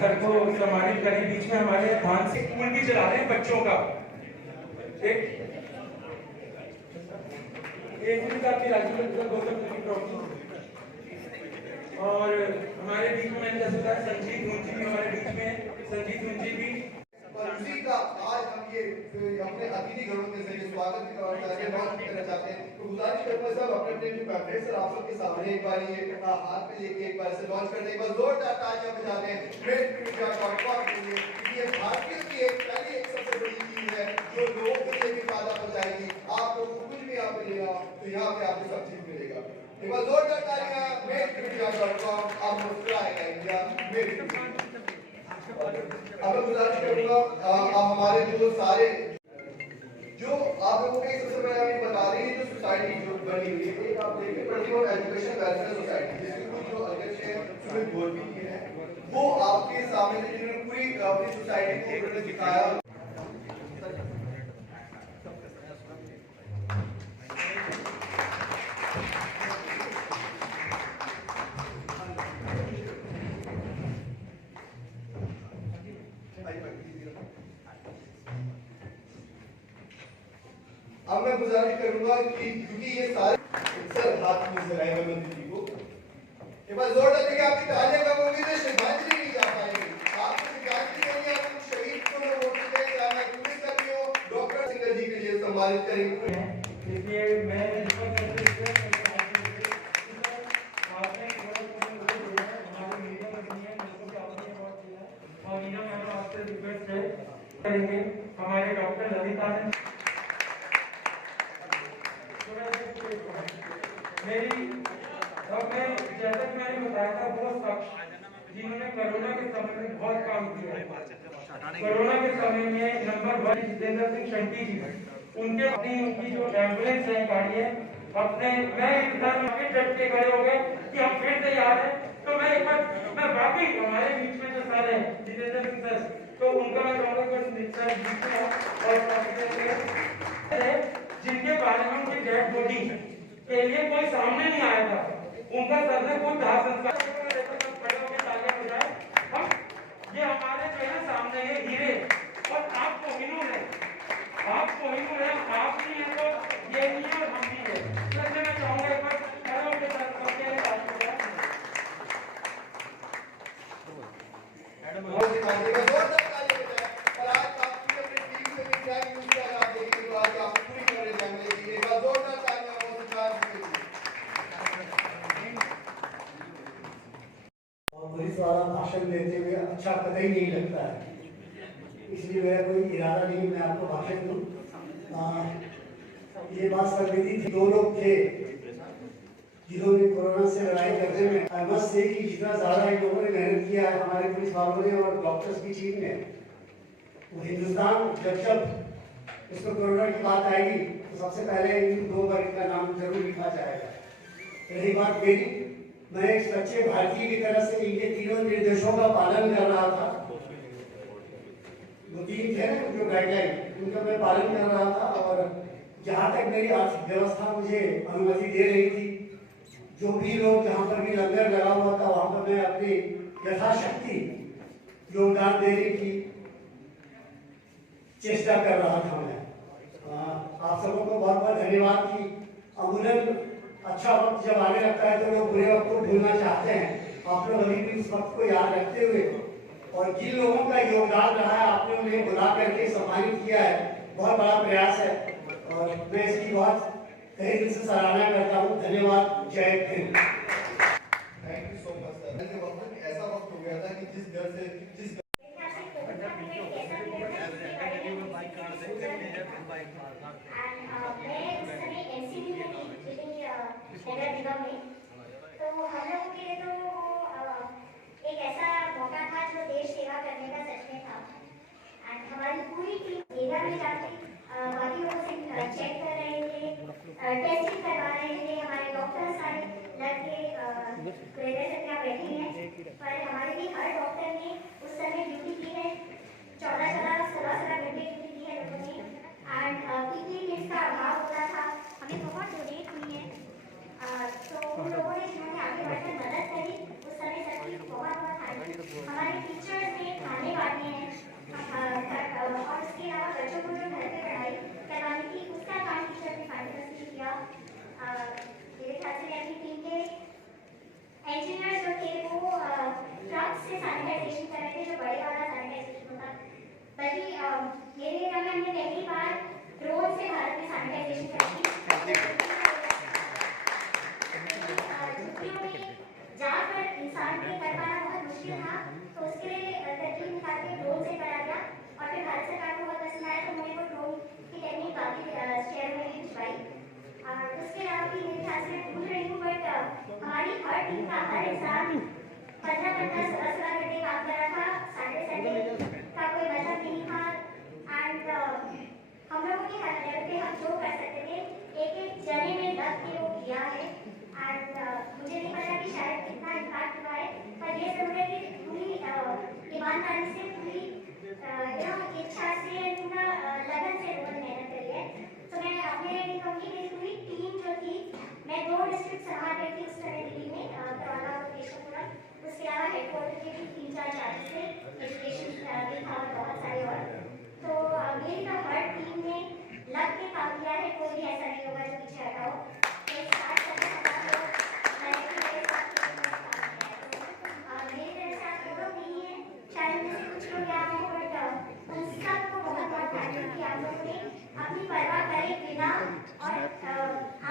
Sir को सम्मानित करें। बीच में हमारे धान से स्कूल भी चला रहे हैं बच्चों का। और हमारे बीच में मैंने जैसे कहा संजीत मुंशी भी हमारे बीच में है। संजीत मुंशी भी उसी का आज हम ये अपने अतिथि घरों में से स्वागत करना चाहते हैं। तो गुजारिश करूंगा सब अपने अपने जो पैम्फलेट सर आप सबके सामने एक बार ये हाथ में लेके एक बार से लॉन्च करने एक बार जोरदार तालियां बजाते हैं greatindia.com के लिए, क्योंकि ये भारतीय की एक सबसे बड़ी चीज है जो लोगों के लिए भी फायदा पहुंचाएगी। आप लोगों को कुछ भी यहाँ पे लेगा तो यहाँ पे आपको सब चीज मिलेगा। एक बार जोरदार तालियां greatindia.com। आप मुस्कुराएगा इंडिया। अब मैं गुजारिश करूंगा अब हमारे जो सारे जो आप लोगों को सबसे पहले हमें बता रही है जो सोसाइटी जो बनी हुई है, एक आप देखिए प्रतिभा एजुकेशन वेलफेयर सोसाइटी जिसके कुछ जो अध्यक्ष हैं सुमित गोलवी जी हैं, वो आपके सामने से जिन्होंने पूरी अपनी सोसाइटी को उन्होंने दिखाया। अब मैं गुजारिश करूंगा कि क्योंकि ये सारे सर हाथ में जराए हुए मंत्री जी को एक बार जोरदार देखिए आपकी तालियां कम होंगी तो श्रद्धांजलि नहीं जा पाएगी। आपको श्रद्धांजलि देनी है उन शहीद को जो वोट देते हैं, चाहे पुलिस कर्मी हो, डॉक्टर सिंगर जी के लिए सम्मानित करेंगे। इसलिए मैं करेंगे हमारे डॉक्टर ललिता ने मेरी अब मैं जैसा कि मैंने बताया था वो शख्स जिन्होंने कोरोना के समय में बहुत काम किया है। कोरोना के समय में नंबर 1 जितेंद्र सिंह शंटी जी उनके उनकी जो एम्बुलेंस है गाड़ी है अपने मैं इधर डट के खड़े हो गए कि हम फिर तैयार हैं। तो मैं एक बार मैं वाकई हमारे बीच में जो सर है जितेंद्र सिंह सर तो उनका मैं कहूँगा और जिनके बारे में उनकी डेड बॉडी के लिए कोई सामने नहीं आया था, उनका सर से कोई दाह संस्कार हम ये हमारे जो है सामने है हीरे और आप कोहिनूर है, आप कोहिनूर है, आप नहीं है तो ये नहीं है और हम नहीं है। इसलिए मैं चाहूंगा एक बार खड़े होकर पुलिस वाला भाषण देते हुए अच्छा कतई नहीं लगता है, इसलिए मेरा कोई इरादा नहीं मैं आपको भाषण दूं। ये बात सर्वविदित थी, 2 लोग थे जिन्होंने कोरोना से लड़ाई करने में आई मस्ट से कि जितना ज्यादा इन लोगों ने मेहनत किया है हमारे पुलिस वालों ने और डॉक्टर्स की टीम ने, तो हिंदुस्तान जब इसमें कोरोना की बात आएगी तो सबसे पहले इन 2 वर्ग का नाम जरूर लिखा जाएगा। रही बात मेरी, मैं एक सच्चे भारतीय की तरह से इनके तीनों निर्देशों का पालन कर रहा था। 2-3 थे ना जो गाइडलाइन उनका मैं पालन कर रहा था और जहाँ तक मेरी आर्थिक व्यवस्था मुझे अनुमति दे रही थी, जो भी लोग जहाँ पर भी लंगर लगा हुआ था वहाँ पर मैं अपनी यथाशक्ति योगदान देने की चेष्टा कर रहा था। मैं आप सबों को बहुत बहुत धन्यवाद कि अमूल्य अच्छा वक्त जब आने लगता है तो लोग बुरे वक्त को भूलना चाहते हैं। आप लोग अभी भी उस वक्त को याद रखते हुए और जिन लोगों का योगदान रहा है आपने उन्हें बुला करके सम्मानित किया है, बहुत बड़ा प्रयास है और मैं इसकी बहुत तहे दिल से सराहना करता हूँ। धन्यवाद। जय Hind. Thank you so much sir. ऐसा वक्त हो गया था कि जिस घर से जिस तो हम लोगों के लिए तो एक ऐसा मौका था जो देश सेवा करने का सच में था। एंड हमारी पूरी टीम एरिया में जाके बाकी लोगों से चेक कर रहे थे, टेस्टिंग करवा रहे थे। हमारे डॉक्टर्स आए लड़के ईमानदारी से पूरी इच्छा से पूरा लगन से उन्होंने मेहनत करी है। तो मैं अपने कहूँगी मेरी पूरी टीम जो थी, मैं 2 डिस्ट्रिक्ट संभाल रही थी उस समय दिल्ली में, करवाना और केशवपुरम, उसके अलावा हेडक्वार्टर के भी 3-4 चार्जेस थे, एजुकेशन भी था और बहुत सारे और। तो मेरी तो हर टीम ने लग के काम किया है, कोई भी ऐसा नहीं होगा जो पीछे हटा हो। तो स्टार्ट करने के बाद मेरे साथ मेरी तरह से आप लोग नहीं है, शायद में से कुछ लोग यहाँ हैं, बट उन सबको बहुत बहुत थैंक यू कि आप लोगों ने अपनी परवाह करे बिना और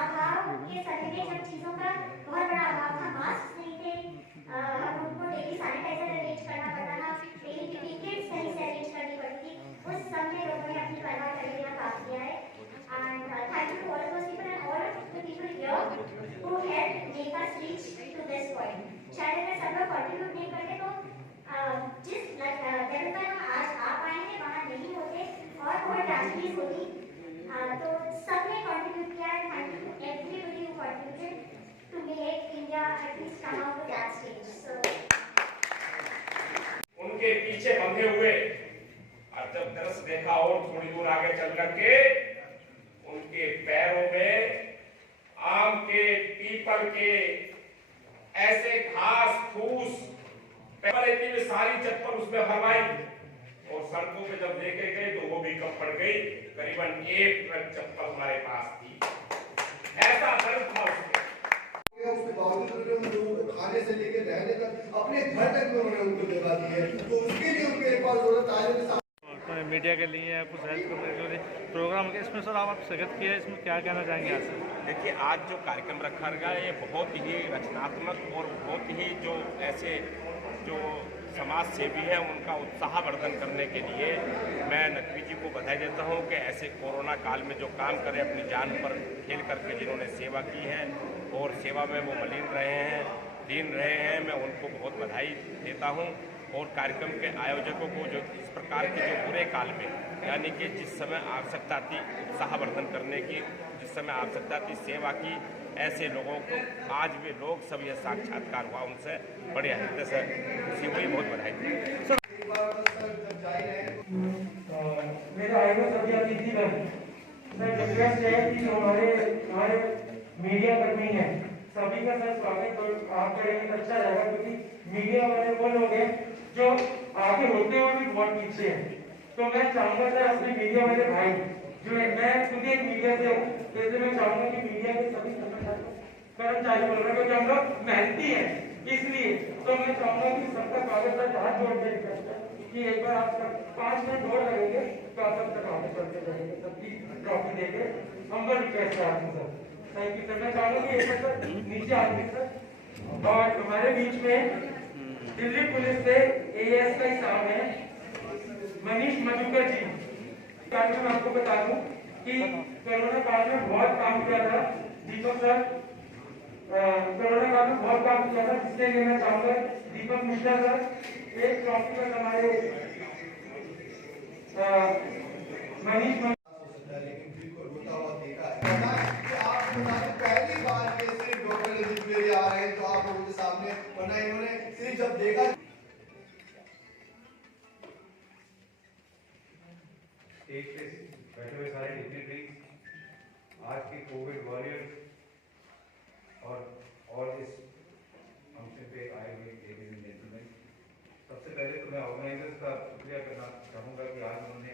अभाव के समय में जब चीज़ों का बहुत बड़ा अभाव था, मास्क नहीं थे, हम उनको डेली सैनिटाइजर अरेंज करना पड़ता था, डेली पीपी किट्स कहीं से अरेंज करनी पड़ती थी, उस सब में लोगों ने अपनी परवाह करे बिना काम किया है। And thank you to all those people and all the people here who help make us reach to this point. शायद अगर सब लोग कंट्रीब्यूट नहीं करते तो जिस लेवल पर हम आज आ पाए हैं वहाँ नहीं होते और बहुत ट्रेजेडीज होती। तो सबने कंट्रीब्यूट किया है। Thank you to everybody who contributed to make India at least come out to that stage. So उनके पीछे बंधे हुए और जब दरस देखा और थोड़ी दूर आगे चल करके उनके पैरों में आम के, पीपल के ऐसे घास फूस इतनी में सारी चप्पल उसमें भरवाई और सड़कों पे जब लेके गए तो वो भी कम पड़ गई। करीबन 1 ट्रक चप्पल हमारे पास थी, ऐसा दर्द था उसमें। उसके बावजूद उन्होंने लोगों को खाने से लेकर रहने तक अपने घर तक में उन्होंने उनको जगह दी है। तो उसके लिए उनके एक बार जरूरत आए मीडिया के लिए कुछ हेल्प करने के लिए प्रोग्राम के इसमें सर आप स्वागत किया है, इसमें क्या कहना चाहेंगे आज से? देखिए, आज जो कार्यक्रम रखा गया ये बहुत ही रचनात्मक और बहुत ही जो ऐसे जो समाज सेवी हैं उनका उत्साहवर्धन करने के लिए मैं नकवी जी को बधाई देता हूं कि ऐसे कोरोना काल में जो काम करें, अपनी जान पर खेल करके जिन्होंने सेवा की है और सेवा में वो मलिन रहे हैं, लीन रहे हैं, मैं उनको बहुत बधाई देता हूं। और कार्यक्रम के आयोजकों को जो इस प्रकार के जो बुरे काल में, यानी कि जिस समय आवश्यकता थी उत्साहवर्धन करने की, जिस समय आवश्यकता थी सेवा की, ऐसे लोगों को आज वे लोग सब यह साक्षात्कार हुआ, उनसे बड़े हृदय से खुशी हुई, बहुत बधाई दी। मेरा आएगा सभी अतिथि सर रिक्वेस्ट है कि हमारे मीडिया कर्मी हैं सभी का सर स्वागत और आप करेंगे अच्छा रहेगा, क्योंकि मीडिया वाले वो लोग हैं जो आगे होते हुए भी बहुत पीछे हैं। तो मैं चाहूंगा सर अपने मीडिया वाले भाई जो है, मैं खुद एक मीडिया से हूँ, जैसे मैं चाहूंगा कि मीडिया के सभी कर्मचारी बोल रहे हैं क्योंकि हम लोग मेहनती हैं, इसलिए तो मैं चाहूंगा कि सबका स्वागत है, हाथ जोड़ के रिक्वेस्ट है कि एक बार आप 5 मिनट और लगेंगे तो आप सब तक आगे चलते रहेंगे, सबकी ट्रॉफी देके हम्बल रिक्वेस्ट है आपको सर। Thank you sir. मैं चाहूंगा कि एक बार नीचे आएंगे सर। और हमारे बीच में दिल्ली पुलिस से एएस का साहब है मनीष मधुकर जी। मैं आपको बता दूं कि कोरोना काल में बहुत काम किया था दीपक सर, कोरोना काल में बहुत काम किया था, जिससे लेना चाहूंगा दीपक मिश्रा सर एक ट्रॉफी पर हमारे मनीष लेकिन बिल्कुल होता हुआ देखा है। आप पहली बार ये सिर्फ डॉक्टर रजीब मेरे आ रहे हैं तो आप लोगों के सामने, वरना इन्होंने सिर्फ जब देखा स्टेज पे बैठे हुए सारे डिग्निटरीज, आज के कोविड वॉरियर्स और इस फंक्शन पे आए हुए लेडीज एंड जेंटलमैन, सबसे पहले तो मैं ऑर्गेनाइजर्स का शुक्रिया करना चाहूँगा कि आज उन्होंने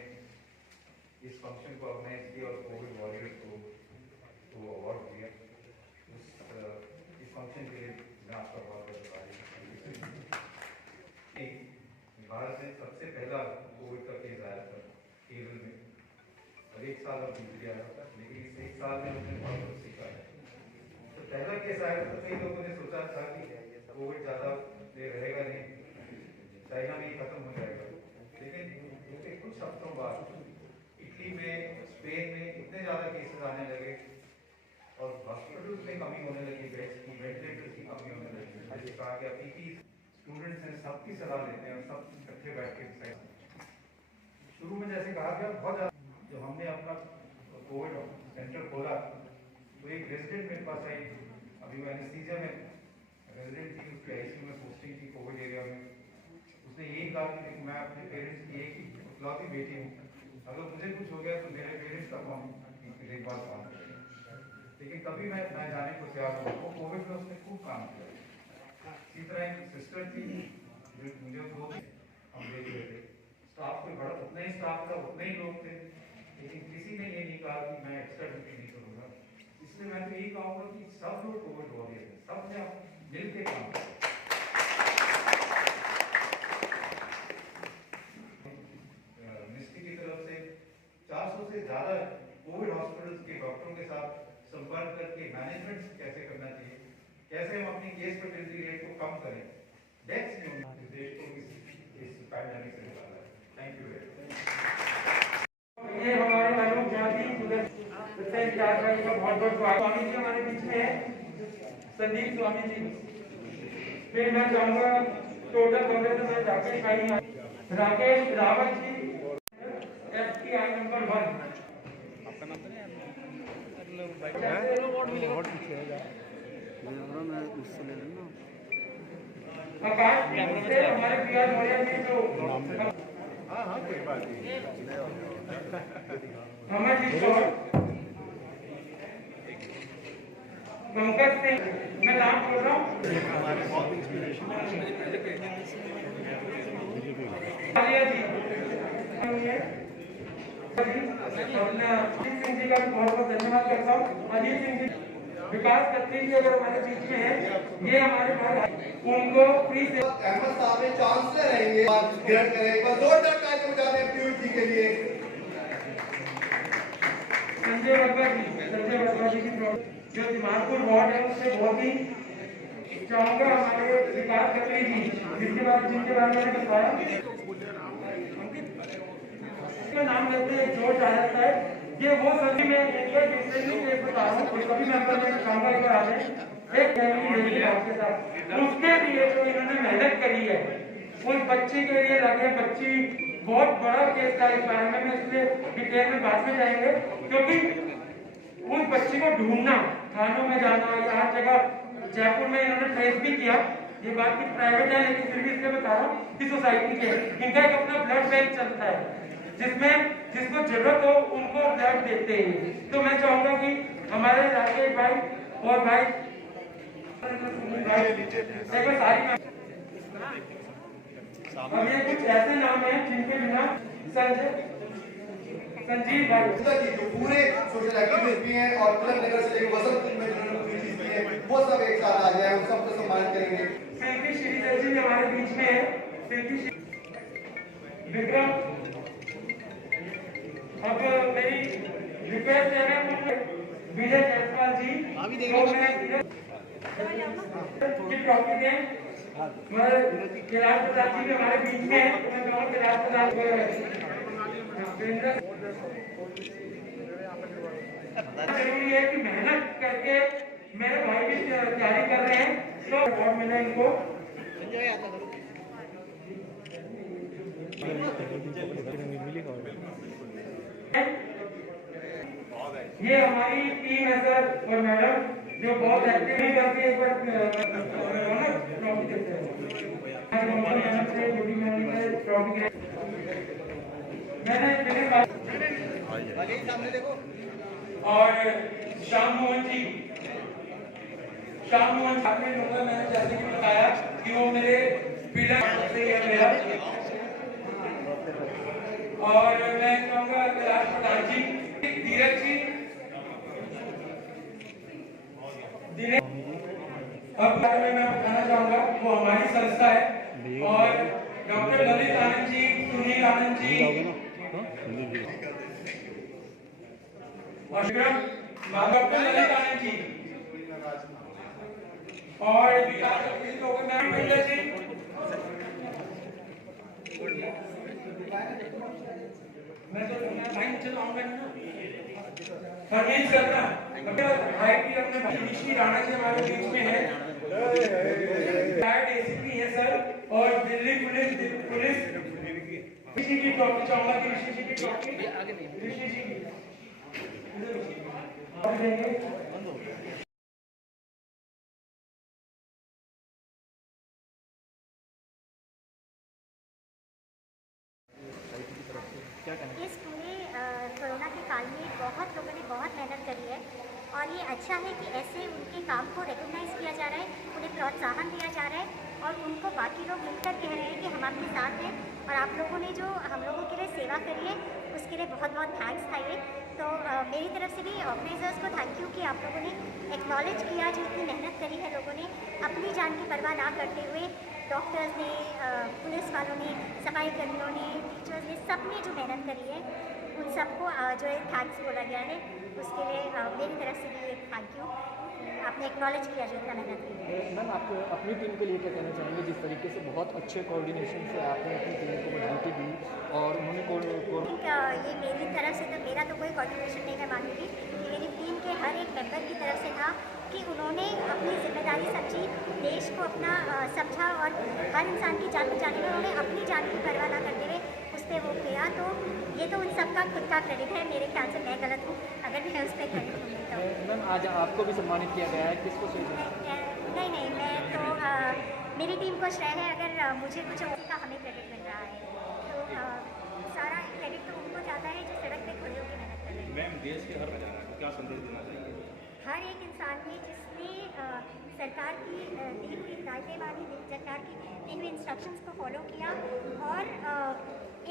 इस फंक्शन को ऑर्गेनाइज किया और कोविड वॉरियर्स को अवार्ड दिया। इस फंक्शन के लिए मैं आपका बहुत बहुत आभारी हूँ। भारत में सबसे पहला कोविड का केस आया था केरल में, और 1 साल अब बीत गया था, लेकिन इस 1 साल में उसने बहुत कुछ सीखा है। तो पहला केस आया तो कई लोगों ने सोचा था कि कोविड ज़्यादा देर रहेगा नहीं, चाइना में ही खत्म हो जाएगा, लेकिन उसके कुछ हफ्तों बाद इटली में, स्पेन में इतने ज़्यादा केसेस आने लगे और हॉस्पिटल्स में कमी होने लगी, बेड्स की, वेंटिलेटर्स की कमी होने लगी। जैसे कहा गया पीपी स्टूडेंट्स हैं, सबकी सलाह लेते हैं और सब इकट्ठे बैठ के शुरू में जैसे कहा गया बहुत ज़्यादा। जब हमने अपना कोविड सेंटर खोला तो एक रेजिडेंट मेरे पास आई, अभी वो एनेस्थीसिया में रेजिडेंट थी, उसकी आईसीयू में पोस्टिंग थी कोविड एरिया में। उसने यही कहा कि मैं अपने पेरेंट्स की एक इकलौती बेटी हूँ, अगर मुझे कुछ हो गया तो मेरे पेरेंट्स का कौन देखभाल कौन करेगा। लेकिन कभी मैं न जाने को तैयार हुआ। वो कोविड में उसने खूब काम किया। इसी तरह एक सिस्टर थी जो मुझे दो हम देख रहे थे, स्टाफ कोई बड़ा उतना ही स्टाफ था, उतने ही लोग थे, लेकिन किसी ने ये नहीं कहा कि मैं एक्स्ट्रा ड्यूटी नहीं करूँगा। इसलिए मैं तो यही कहूँगा कि सब लोग कोविड वॉरियर हैं, सब ने मिल के काम किया। मिनिस्ट्री की तरफ से 400 से ज़्यादा कोविड हॉस्पिटल्स के डॉक्टरों के साथ संपर्क करके मैनेजमेंट कैसे करना चाहिए, कैसे हम अपनी केस फर्टिलिटी रेट को कम करें, डेथ्स में देश को इस पैंडेमिक से निकाला है। Thank you very much. ये हमारे अनूप जाति से इंचार्ज भाई का बहुत बहुत स्वागत। स्वामी जी हमारे बीच में है, संदीप स्वामी जी। फिर मैं चाहूंगा टोटल कांग्रेस में राकेश भाई, राकेश रावत जी, FTI नंबर 1। आकाश से हमारे PR मौर्य जी जो अमरजीत कौर, पंकज सिंह, मैं नाम बोल रहा हूँ, आलिया जी, अपना अजीत सिंह जी का बहुत बहुत धन्यवाद करता हूँ। अजीत सिंह जी, विकास खत्री जी अगर हमारे बीच में है, ये हमारे घर उनको फ्री से अहमद साहब ने चांसलर रहेंगे, ग्रहण करें। एक बार जोरदार तालियां बजाते हैं पीयूष जी के लिए। संजय वर्मा जी की जो दिमागपुर वार्ड है उससे बहुत ही चाहूंगा हमारे विकास खत्री जी, जिनके बारे में मैंने बताया, नाम लेते हैं जोश आ जाता है। ये वो सभी में रिसेंटली केस बता रहा हूँ, कभी मेंबर में चाहूंगा एक बार आ जाए, एक फैमिली आपके साथ, उसके लिए जो इन्होंने मेहनत करी है, उस बच्ची के लिए लगे, बच्ची बहुत बड़ा केस था इस बारे में, इसलिए डिटेल में बाद में जाएंगे, क्योंकि उस बच्ची को ढूंढना, थानों में जाना या हर जगह, जयपुर में इन्होंने ट्रेस भी किया। ये बात कुछ प्राइवेट है लेकिन फिर भी इसलिए बता रहा हूँ कि सोसाइटी के इनका एक अपना ब्लड बैंक चलता है, जिसमें जिसको जरूरत हो उनको ब्लड देते हैं। तो मैं चाहूंगा कि हमारे राकेश भाई और भाई अब ये कुछ ऐसे नाम हैं जिनके बिना संजीव भाई जो पूरे सोशल एक्टिविस्ट भी हैं और तिलक नगर से लेकर वसंत में जिन्होंने पूरी चीज की है, वो सब एक साथ आ जाए, उन सबको सम्मान करेंगे। शिल्पी श्रीधर जी हमारे बीच में है, शिल्पी विक्रम। अब मेरी रिक्वेस्ट है विजय जायसवाल जी की ट्रॉफी दें। कैलाश प्रसाद जी भी हमारे बीच में है, मैं कहूँगा कैलाश प्रसाद जरूरी है कि मेहनत करके मेरे भाई भी तैयारी कर रहे हैं, तो अवार्ड मिला इनको। ये हमारी टीम है सर और मैडम जो बहुत एक्टिव ही करती है, एक बार ट्रॉफी देते हैं। मैंने और श्याम मोहन जी, आपने लोगों मैंने जैसे कि बताया कि वो मेरे पिलर से है मेरा, और मैं कहूँगा कैलाश प्रधान जी, धीरज जी, अब मैं बताना चाहूँगा वो हमारी संस्था है, और डॉक्टर ललित आनंद जी, सुनील आनंद जी, और डॉक्टर ललित आनंद जी, और जी, मैं तो भाई चलो आऊंगा ना फरमीज करना भाई की अपने भाई ऋषि राणा जी हमारे बीच में है, ACP है सर, और दिल्ली पुलिस ऋषि की ट्रॉफी चाहूंगा कि ऋषि जी की ट्रॉफी ऋषि जी और ये अच्छा है कि ऐसे उनके काम को रिकग्नाइज़ किया जा रहा है, उन्हें प्रोत्साहन दिया जा रहा है और उनको बाकी लोग मिलकर कह रहे हैं कि हम आपके साथ हैं। और आप लोगों ने जो हम लोगों के लिए सेवा करी है उसके लिए बहुत बहुत थैंक्स था ये। तो मेरी तरफ से भी ऑर्गेनाइजर्स को थैंक यू कि आप लोगों ने एक्नॉलेज किया जो इतनी मेहनत करी है लोगों ने अपनी जान की परवाह ना करते हुए। डॉक्टर्स ने, पुलिस वालों ने, सफाई कर्मियों ने, टीचर्स ने, सब ने जो मेहनत करी है उन सबको जो है थैंक्स बोला गया है। उसके लिए मेरी तरफ से भी एक थैंक यू, आपने एक्नॉलेज किया जो इतना मेहनत की है। मैम, आप अपनी टीम के लिए क्या कहना चाहेंगे, जिस तरीके से बहुत अच्छे कोऑर्डिनेशन से आपने अपनी टीम को मजबूती दी और उन्होंने ये मेरी तरफ से तो मेरा तो कोई कॉन्ट्रीब्यूशन नहीं मैं मानूंगी, ये मेरी टीम के हर एक मेंबर की तरफ से था कि उन्होंने अपनी जिम्मेदारी समझी, देश को अपना समझा और हर इंसान की जान बचाने में उन्होंने अपनी जान की परवाह ना करते हुए उस पर वो किया। तो ये तो उन सबका खुद का क्रेडिट है, मेरे ख्याल से मैं गलत हूँ अगर मैं उस पर क्रेडिट दूँगी तो। मैम, आज आपको भी सम्मानित किया गया है, किसको नहीं, मैं तो मेरी टीम को श्रेय है। अगर मुझे कुछ का हमें क्रेडिट मिल रहा है तो सारा क्रेडिट तो उनको जाता है जो सड़क पे खड़े होकर मेहनत कर रहे हैं। मैम, देश के हर बाजार को क्या संदेश देना चाहिए? हर एक इंसान ने जिसने सरकार की दी हुई हिदायतें मानी, सरकार की दी हुई इंस्ट्रक्शंस को फॉलो किया और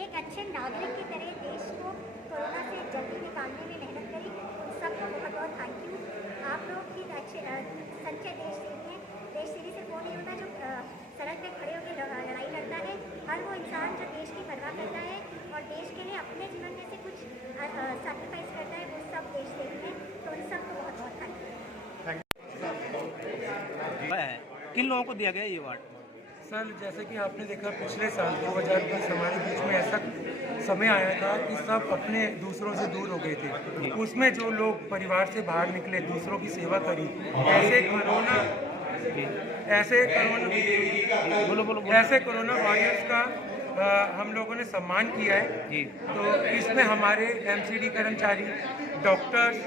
एक अच्छे नागरिक की तरह देश को कोरोना से जल्दी निकालने में मेहनत करी, उन सबको बहुत बहुत थैंक यू। आप लोग भी अच्छे सच्चे देश सेवी हैं। देश सेवी से वो नहीं होता जो सड़क पे खड़े होकर लड़ाई लड़ता है, हर वो इंसान जो देश की परवाह करता है और देश के लिए अपने जीवन में से कुछ सैक्रिफाइस करता है, वो सब देश सेवी हैं। तो उन सबको बहुत बहुत थैंक यू। किन लोगों को दिया गया ये अवार्ड? सर, जैसे कि आपने देखा पिछले साल 2020 हमारे बीच में ऐसा समय आया था कि सब अपने दूसरों से दूर हो गए थे। उसमें जो लोग परिवार से बाहर निकले, दूसरों की सेवा करी, ऐसे कोरोना वॉरियर्स का हम लोगों ने सम्मान किया है। तो इसमें हमारे एमसीडी कर्मचारी, डॉक्टर्स,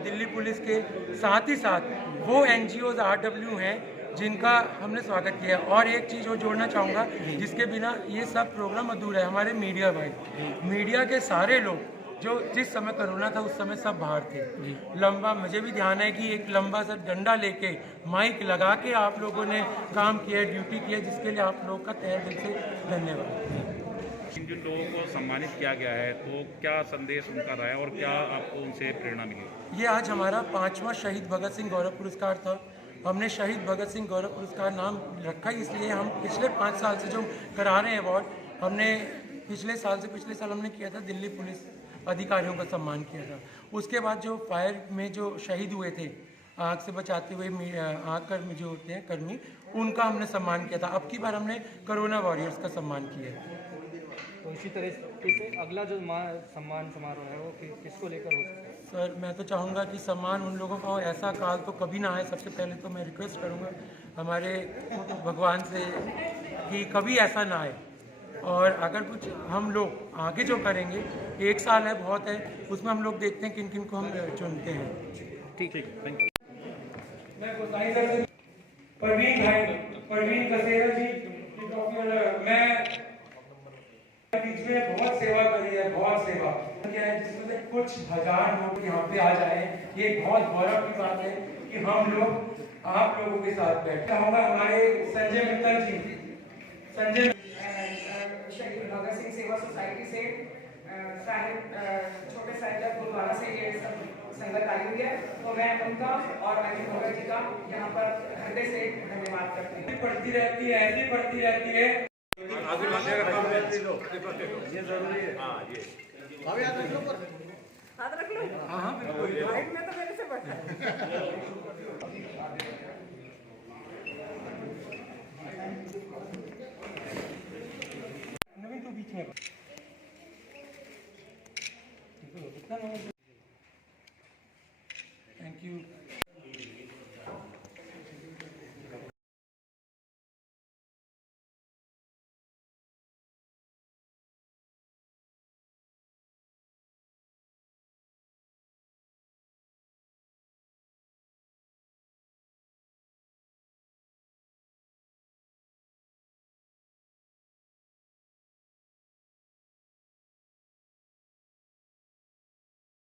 दिल्ली पुलिस के साथ ही साथ वो NGOs RW हैं जिनका हमने स्वागत किया। और एक चीज़ और जोड़ना चाहूँगा जिसके बिना ये सब प्रोग्राम अधूरा है, हमारे मीडिया भाई, मीडिया के सारे लोग जो जिस समय कोरोना था उस समय सब बाहर थे। लंबा, मुझे भी ध्यान है कि एक लंबा सा डंडा लेके माइक लगा के आप लोगों ने काम किया, ड्यूटी किया, जिसके लिए आप लोगों का तहे दिल से धन्यवाद। जिन लोगों को सम्मानित किया गया है तो क्या संदेश उनका रहा है और क्या आपको उनसे प्रेरणा मिली? ये आज हमारा 5वां शहीद भगत सिंह गौरव पुरस्कार था। हमने शहीद भगत सिंह गौरव पुरस्कार नाम रखा ही इसलिए हम पिछले 5 साल से जो करा रहे हैं अवार्ड, हमने पिछले साल हमने किया था दिल्ली पुलिस अधिकारियों का सम्मान किया था। उसके बाद जो फायर में जो शहीद हुए थे, आग से बचाते हुए आग कर्मी जो होते हैं कर्मी, उनका हमने सम्मान किया था। अब की बार हमने कोरोना वॉरियर्स का सम्मान किया है। तो इसी तरह से अगला जो सम्मान समारोह है वो किसको लेकर हो सकता है? सर, मैं तो चाहूँगा कि सम्मान उन लोगों का हो, ऐसा काल तो कभी ना आए। सबसे पहले तो मैं रिक्वेस्ट करूँगा हमारे भगवान से कि कभी ऐसा ना आए। और अगर कुछ हम लोग आगे जो करेंगे, 1 साल है बहुत है, उसमें हम लोग देखते हैं किन किन को हम चुनते हैं। ठीक, थैंक यू। परवीन कसेरा जी, मैं बीच में बहुत सेवा करी है, बहुत सेवा किया है, जिसमें से कुछ हजार लोग यहाँ पे आ जाए, ये बहुत गौरव की बात है कि हम लोग आप लोगों के साथ बैठे होगा। हमारे संजय मित्तल जी, संजय शहीद भगत सिंह सेवा सोसाइटी से छोटे साहिब गुरुद्वारा से ये सब संगत आई हुई है, तो मैं उनका और अनिल भगत जी का यहाँ पर हृदय से धन्यवाद करती हूँ। पढ़ती रहती है, ऐसी पढ़ती रहती है। ये जरूरी है। हाथ रख लो। हाँ बिल्कुल। लाइफ में तो मेरे से बढ़ता है। नवीन तो बीच में